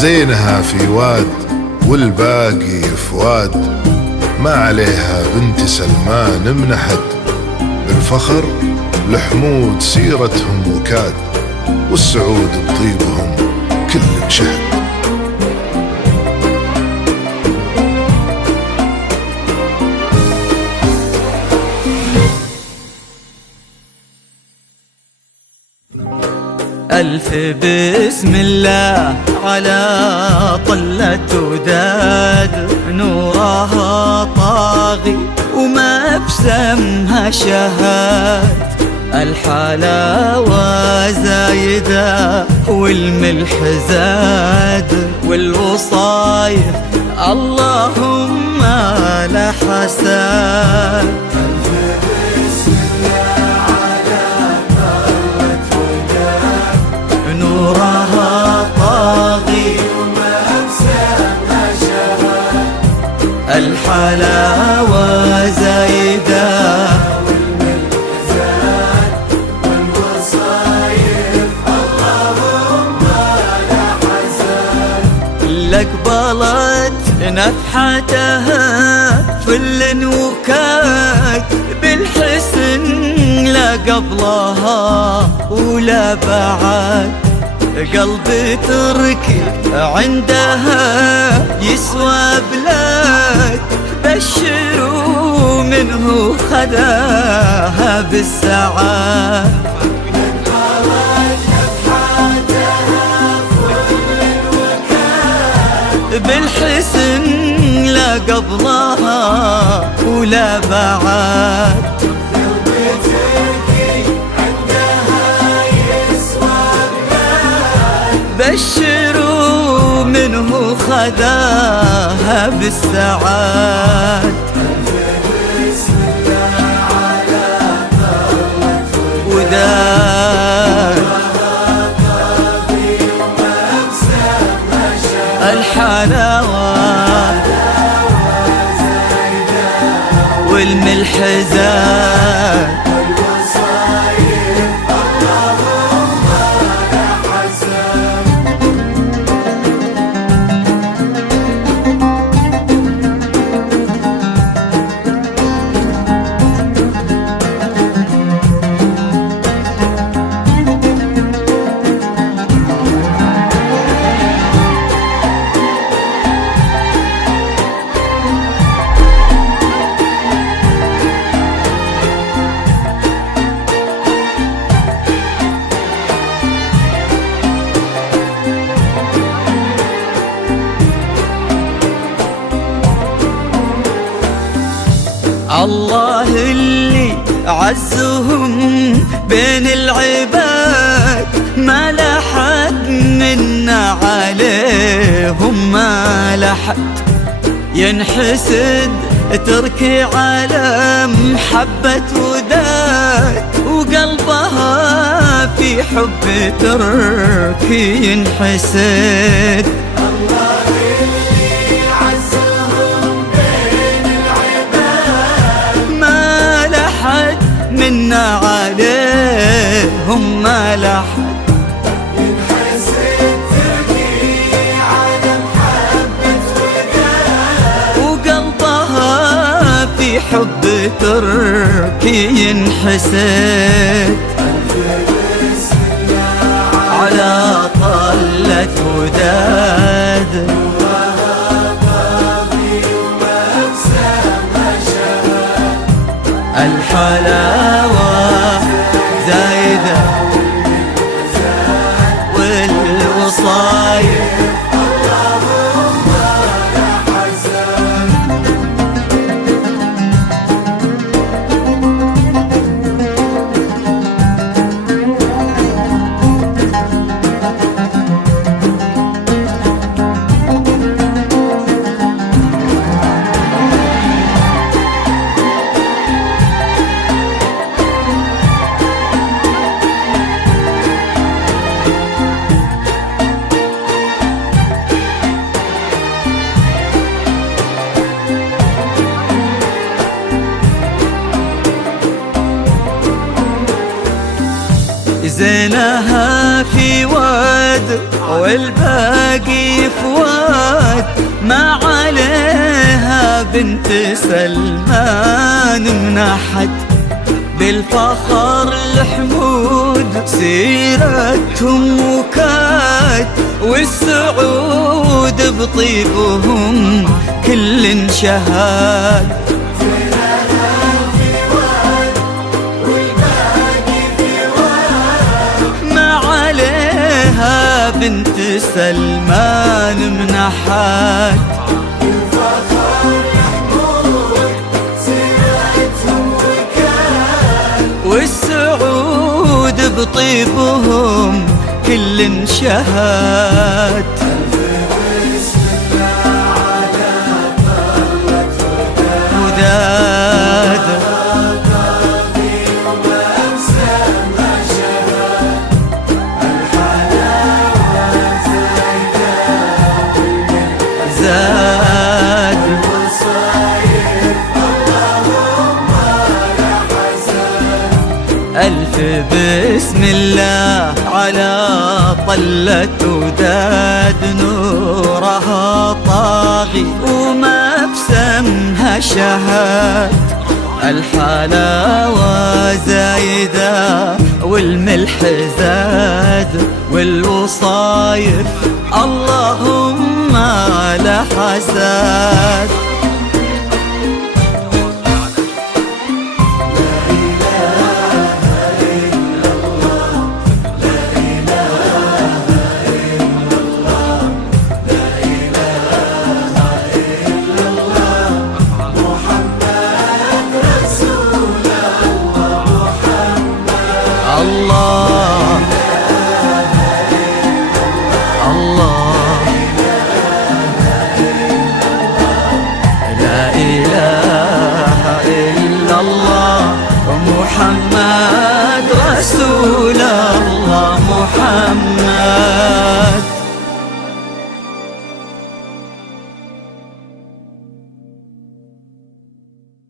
زينها في واد والباقي فؤاد، ما عليها بنت سلمان منحد. بالفخر لحمود سيرتهم وكاد، والسعود بطيبهم كل شهد. ألف بسم الله على طلة وداد، نورها طاغي وما بسمها شهاد. الحلاوة زايدة والملح زاد، والوصايف اللهم لا حساد. نورها طاغي وما بسمها شهاد، الحلاوة زايدة والملح زاد، والوصايف اللهم لا حساد. لقبلت نفحتها فل وكاد، بالحسن لا قبلها ولا بعد. قلبي تركي عندها يسوى بلاد، بشروا منه خذاها بالسعاد. بالحسن لا قبلها ولا بعد. بشروا منه خذاها بالسعاد. بسم الله على طلة وداد، الحلاوة والملح زاد، الله اللي عزهم بين العباد، ما لحد منا عليهم ما لحد. ينحسد تركي على محبة وداد، وقلبها في حب تركي ينحسد. منا عليهم ما لحد. ينحسد تركي على محبة وداد، وقلبها في حب تركي ينحسد. بسم الله على طلة وداد، الحلاوة زايدة والوصايف اللهم لا حساد. زينها في واد والباقي في واد، ما عليها بنت سلمان من أحد. بالفخر الحمود سيرتهم وكاد، والسعود بطيبهم كل شهاد. ما عليها بنت سلمان من أحد. والسعود بطيبهم كل شهاد. وداد زاد ألف بسم الله على طلة وداد، نورها طاغي وما بسمها شهاد. الحلاوة زايدة والملح زاد، والوصايف اللهم لا حساد. الله الله لا إله إلا الله محمد